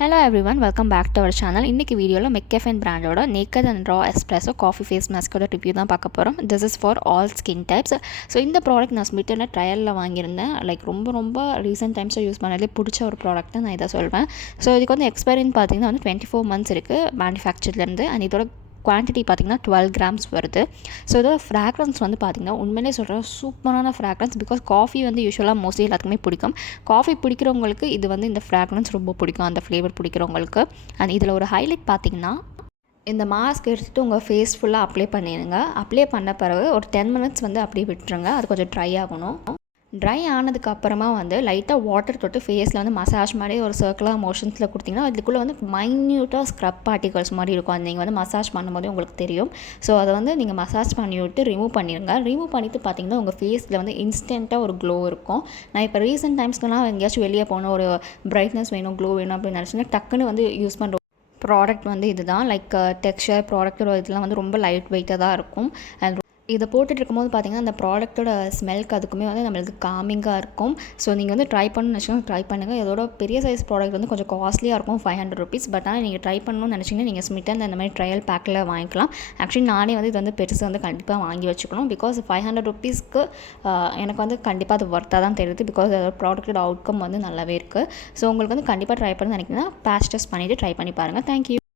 Hello everyone, welcome back to our channel. இன்னைக்கு வீடியோல mCaffeine பிராண்டோட naked and raw espresso coffee face மாஸ்கோட review தான் பார்க்க போகிறோம். This is for all skin types. So இந்த ப்ராடக்ட் நான் ஸ்மிட்டர்ல ட்ரையலில் வாங்கியிருந்தேன். ரொம்ப ரீசெண்ட் டைம்ஸில் யூஸ் பண்ணாலே பிடிச்ச ஒரு ப்ராடக்ட் நான் இதை சொல்வேன். ஸோ இதுக்கு வந்து எக்ஸ்பைரின்னு பார்த்தீங்கன்னா வந்து 24 months இருக்குது மேனுஃபேக்சர்லேருந்து. அண்ட் இதோட குவான்டிட்டி பார்த்திங்கன்னா 12 grams வருது. ஸோ இதோட ஃப்ராக்ரன்ஸ் வந்து பார்த்திங்கன்னா உண்மையிலே சொல்கிறேன் சூப்பரான ஃப்ராக்ரன்ஸ். பிகாஸ் காஃபி வந்து யூஸ்வலாக மோஸ்ட்லி எல்லாத்துக்குமே பிடிக்கும். காஃபி பிடிக்கிறவங்களுக்கு இது வந்து இந்த ஃப்ராக்ரன்ஸ் ரொம்ப பிடிக்கும், அந்த ஃப்ளேவர் பிடிக்கிறவங்களுக்கு. அண்ட் இதில் ஒரு ஹைலைட் பார்த்திங்கன்னா, இந்த மாஸ்க் எடுத்துகிட்டு உங்கள் ஃபேஸ் ஃபுல்லாக அப்ளை பண்ணிடுங்க. அப்ளை பண்ண பிறகு ஒரு 10 minutes வந்து அப்படியே விட்டுருங்க. அது கொஞ்சம் ட்ரை ஆகணும். ட்ரை ஆனதுக்கப்புறமா வந்து லைட்டாக வாட்டர் தொட்டு ஃபேஸில் வந்து மசாஜ் மாதிரி ஒரு சர்க்குலர் மோஷன்ஸில் கொடுத்திங்கன்னா இதுக்குள்ளே வந்து மைன்யூட்டாக ஸ்க்ரப் பார்ட்டிகல்ஸ் மாதிரி இருக்கும். அது நீங்கள் வந்து மசாஜ் பண்ணும்போது உங்களுக்கு தெரியும். ஸோ அதை வந்து நீங்கள் மசாஜ் பண்ணி விட்டு ரிமூவ் பண்ணிடுங்க. ரிமூவ் பண்ணிவிட்டு பார்த்திங்கன்னா உங்கள் ஃபேஸில் வந்து இன்ஸ்டண்ட்டாக ஒரு க்ளோ இருக்கும். நான் இப்போ ரீசெண்ட் டைம்ஸ்க்குலாம் எங்கேயாச்சும் வெளியே போகணும், ஒரு பிரைட்னஸ் வேணும், க்ளோ வேணும் அப்படின்னு நினச்சிங்கன்னா டக்குன்னு வந்து யூஸ் பண்ணுற ப்ராடக்ட் வந்து இதுதான். லைக் டெக்ஸ்சர் ப்ராடக்டோட இதெல்லாம் வந்து ரொம்ப லைட் வெயிட்டாக தான் இருக்கும். அண்ட் இதை போட்டுட்டு இருக்கும்போது பார்த்திங்கன்னா அந்த ப்ராடக்ட்டோட ஸ்மெல்க்கு அதுக்குமே வந்து நம்மளுக்கு காமிங்காக இருக்கும். ஸோ நீங்கள் வந்து ட்ரை பண்ணணும்னு நினச்சிங்கன்னா ட்ரை பண்ணுங்கள். இதோட பெரிய சைஸ் ப்ராடக்ட் வந்து கொஞ்சம் காஸ்ட்லியாக இருக்கும், 500 rupees. பட் ஆனால் நீங்கள் ட்ரை பண்ணணும்னு நினச்சிங்கன்னா நீங்கள் ஸ்மிட்டன் அந்த மாதிரி ட்ரையல் பேக்கில் வாங்கிக்கலாம். ஆக்சுவலி நானே வந்து இது வந்து பெருசு வந்து கண்டிப்பாக வாங்கி வச்சுக்கணும். பிகாஸ் 500 rupeesக்கு எனக்கு வந்து கண்டிப்பாக அது ஒர்த்தாக தான் தெரியுது. பிகாஸ் அதோட ப்ராடக்ட்டோட அவுட்கம் வந்து நல்லாவே இருக்குது. ஸோ உங்களுக்கு வந்து கண்டிப்பாக ட்ரை பண்ணணும்னு நினைக்கிறீங்கன்னா பேட்ச் டெஸ்ட் பண்ணிவிட்டு ட்ரை பண்ணி பாருங்கள். தேங்க்யூ.